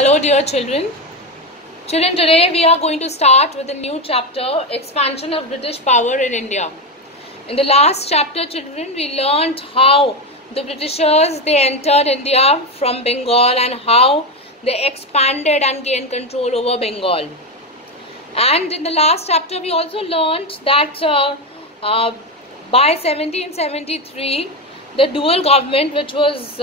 Hello dear children. Children, today we are going to start with a new chapter, Expansion of British Power in India. In the last chapter, children, we learned how the Britishers, they entered India from Bengal and how they expanded and gained control over Bengal. And in the last chapter, we also learned that by 1773, the dual government which was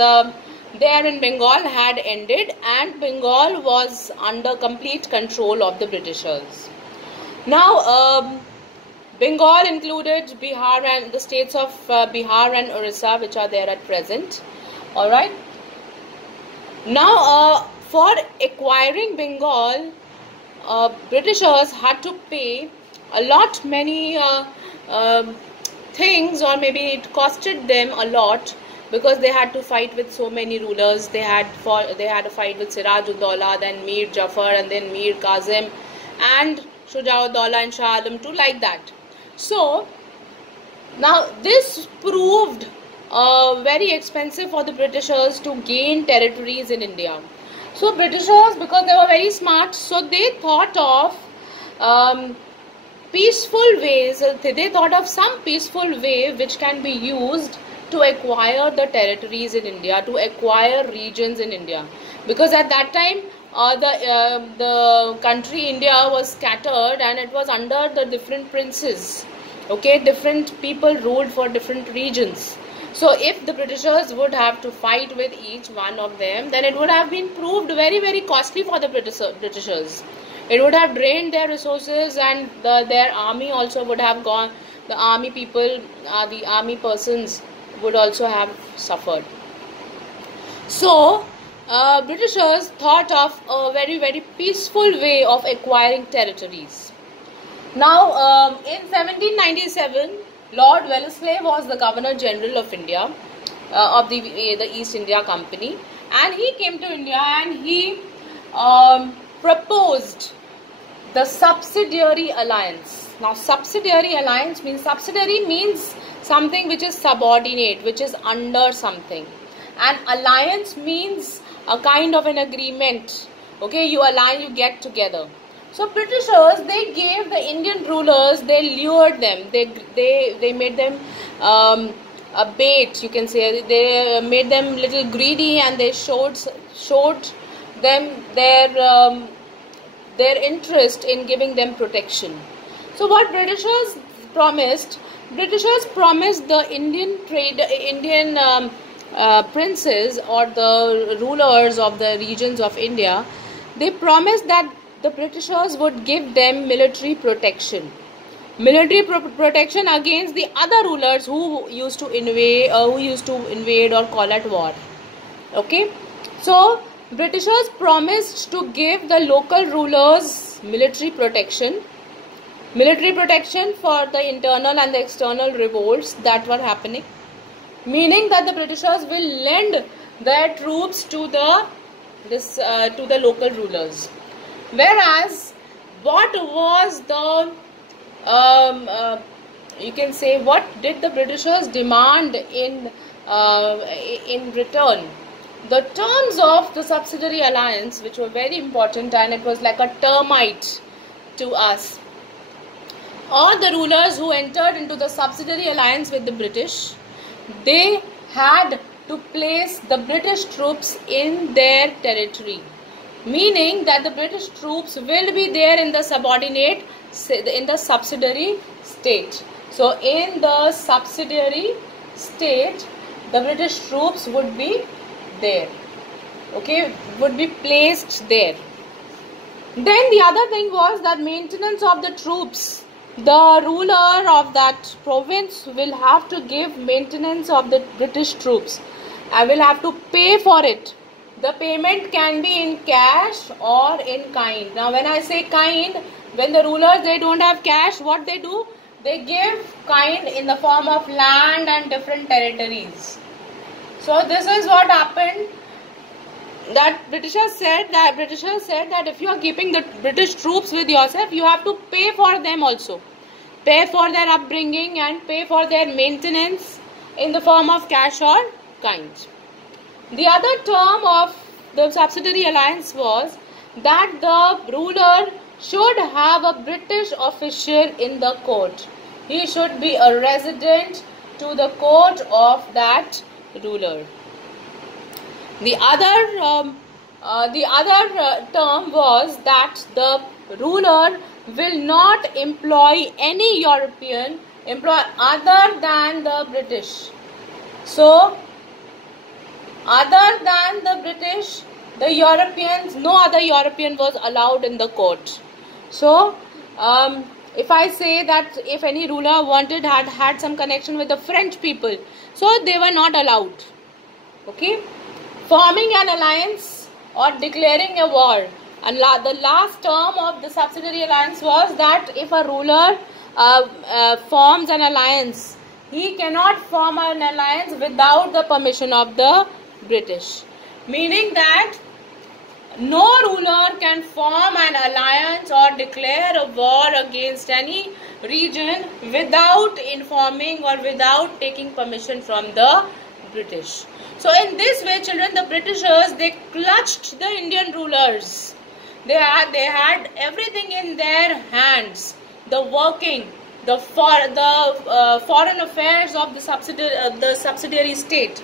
there in Bengal had ended and Bengal was under complete control of the Britishers. Now, Bengal included Bihar and the states of Bihar and Orissa, which are there at present. Alright. Now, for acquiring Bengal, Britishers had to pay a lot many things, or maybe it costed them a lot, because they had to fight with so many rulers. They had to fight with Siraj-ud-Daulah, then Mir Jafar, and then Mir Kazim, and Shuja-ud-Daulah and Shah Alam too, like that. So now this proved very expensive for the Britishers to gain territories in India. So Britishers, because they were very smart, so they thought of peaceful ways. They thought of some peaceful way which can be used to acquire the territories in India, to acquire regions in India, because at that time the country India was scattered and it was under the different princes. Okay, different people ruled for different regions. So if the Britishers would have to fight with each one of them, then it would have been proved very, very costly for the Britishers. It would have drained their resources, and their army also would have gone. The army people, the army persons would also have suffered. So Britishers thought of a very, very peaceful way of acquiring territories. Now in 1797, Lord Wellesley was the Governor General of India, of the East India Company, and he came to India and he proposed the subsidiary alliance. Now subsidiary alliance means, subsidiary means something which is subordinate, which is under something, and alliance means a kind of an agreement. Okay, you align, you get together. So Britishers, they gave the Indian rulers, they lured them, they made them a bait, you can say. They made them little greedy, and they showed them their interest in giving them protection. So what Britishers promised the Indian princes, or the rulers of the regions of India. They promised that the Britishers would give them military protection. Protection against the other rulers who used to invade or call at war. Okay, so Britishers promised to give the local rulers military protection for the internal and the external revolts that were happening, meaning that the Britishers will lend their troops to the local rulers. Whereas, what was the you can say, what did the Britishers demand in return? The terms of the subsidiary alliance, which were very important, and it was like a termite to us. All the rulers who entered into the subsidiary alliance with the British, they had to place the British troops in their territory, meaning that the British troops will be there in the subsidiary state. So in the subsidiary state, the British troops would be there. Okay, would be placed there. Then the other thing was that maintenance of the troops. The ruler of that province will have to give maintenance of the British troops. I will have to pay for it. The payment can be in cash or in kind. Now when I say kind, when the rulers, they don't have cash, what they do? They give kind in the form of land and different territories. So this is what happened. That Britishers said that if you are keeping the British troops with yourself, you have to pay for them also. Pay for their upbringing and pay for their maintenance in the form of cash or kind. The other term of the subsidiary alliance was that the ruler should have a British official in the court. He should be a resident to the court of that ruler. The other term was that the ruler will not employ any European employee other than the British. So, other than the British, the Europeans, no other European was allowed in the court. So, if I say that if any ruler had some connection with the French people, so they were not allowed. Okay, forming an alliance or declaring a war. And the last term of the subsidiary alliance was that if a ruler forms an alliance, he cannot form an alliance without the permission of the British. Meaning that no ruler can form an alliance or declare a war against any region without informing or without taking permission from the British. So in this way, children, the Britishers, they clutched the Indian rulers. They had everything in their hands. The working, the foreign affairs of the subsidiary state.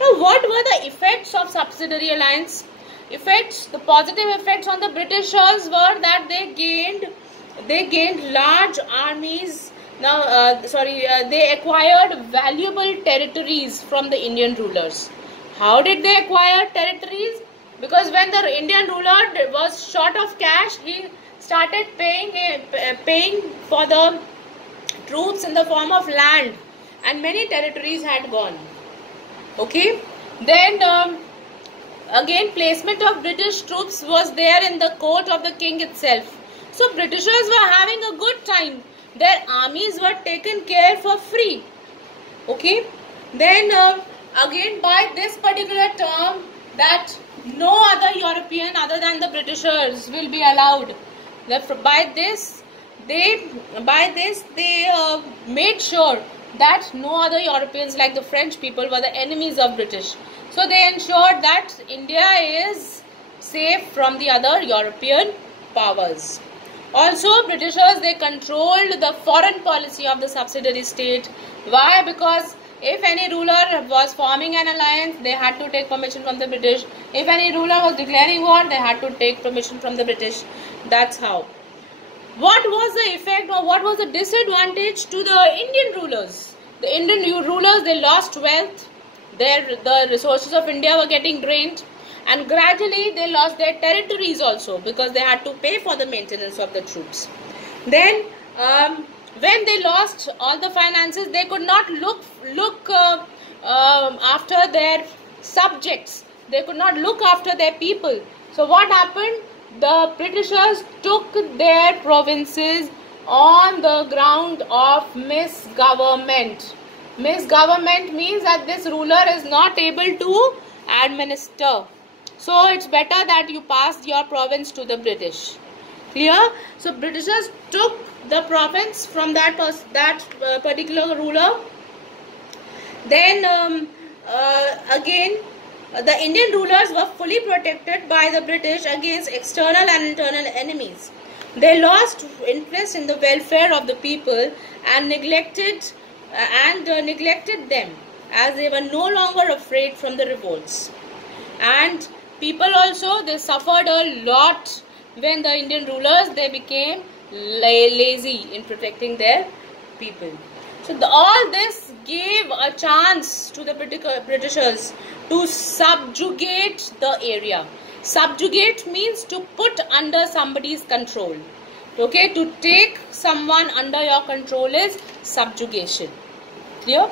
Now, what were the effects of subsidiary alliance? The positive effects on the Britishers were that they gained large armies. Now, they acquired valuable territories from the Indian rulers. How did they acquire territories? Because when the Indian ruler was short of cash, he started paying for the troops in the form of land, and many territories had gone. Okay, then again placement of British troops was there in the court of the king itself. So Britishers were having a good time. Their armies were taken care for free. Okay, then again by this particular term, that no other European other than the Britishers will be allowed. By this they made sure that no other Europeans like the French people were the enemies of British. So they ensured that India is safe from the other European powers. Also, Britishers, they controlled the foreign policy of the subsidiary state. Why? Because if any ruler was forming an alliance, they had to take permission from the British. If any ruler was declaring war, they had to take permission from the British. That's how. What was the effect or what was the disadvantage to the Indian rulers? The Indian rulers, they lost wealth. The resources of India were getting drained. And gradually they lost their territories also because they had to pay for the maintenance of the troops. Then when they lost all the finances, they could not look after their subjects. They could not look after their people. So what happened? The Britishers took their provinces on the ground of misgovernment. Misgovernment means that this ruler is not able to administer. So it's better that you pass your province to the British. Clear? So Britishers took the province from that particular ruler. Then again, the Indian rulers were fully protected by the British against external and internal enemies. They lost interest in the welfare of the people and neglected them, as they were no longer afraid from the revolts. And people also, they suffered a lot when the Indian rulers, they became lazy in protecting their people. So all this gave a chance to the Britishers to subjugate the area. Subjugate means to put under somebody's control. Okay, to take someone under your control is subjugation. Clear?